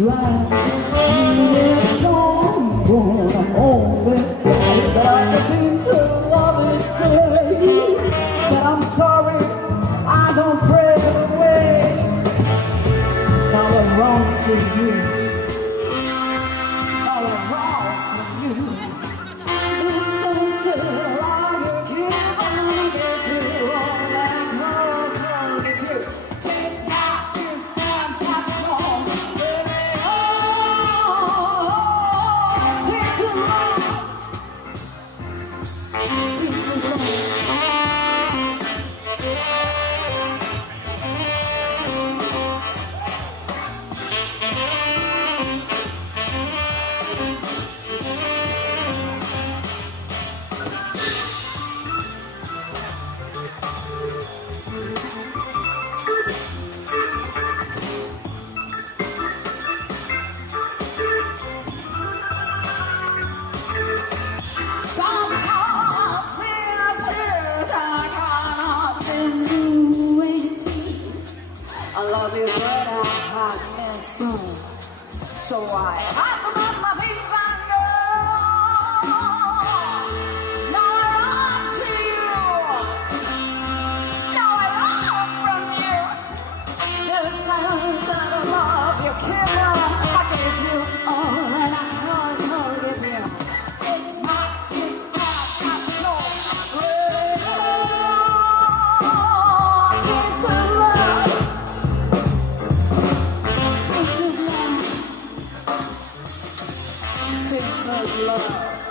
life. Needed someone all the time, but I think her love is fake. But I'm sorry, I don't pray away. Now I'm wrong to you. Now I'm wrong for you. Listen till I give and give you all I can give you. Take my tears and that's all. Baby, oh, take too long. Take too long. Sometimes it appears I cannot send you away in tears. I love you, but I had missed you. So I had to make my peace and go. Now I run to you. Now I run from you. The signs that I love you, killer. I give you all and I can't give you. Take my kiss back, that's no tainted love. Tainted love. Tainted love.